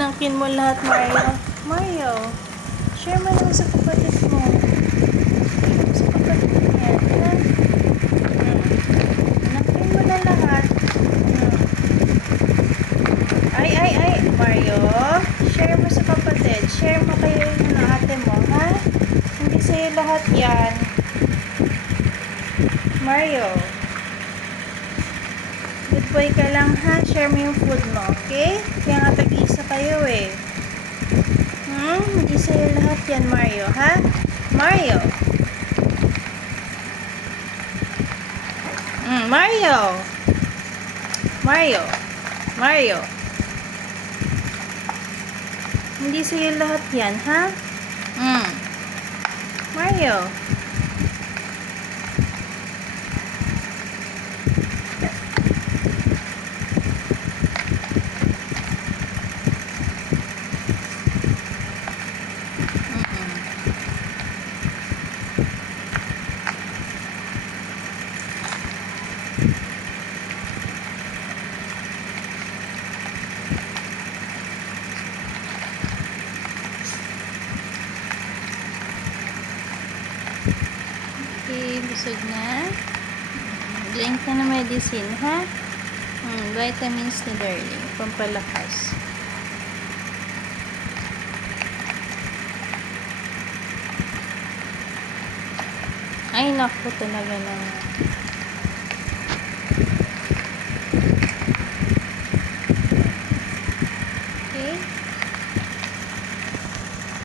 inangkin mo lahat, Mario. Mario, share mo naman sa kapatid mo. Sa kapatid mo yan, ha? Inangkin mo na lahat. Ay, Mario. Share mo sa kapatid. Share mo kayo ng ate mo, ha? Hindi sa'yo lahat yan. Mario. Good boy ka lang, ha? Share mo yung food mo, okay? Kaya nga tag-isa kayo, eh. Hindi sa'yo lahat yan, Mario, ha? Mario. Mario. Mario. Mario. Hindi sa'yo lahat yan, ha? Mario. Okay, busog na. Drink ka na medicine, ha? Vitamins ni darling. Pampalakas. Ay, naku talaga naman.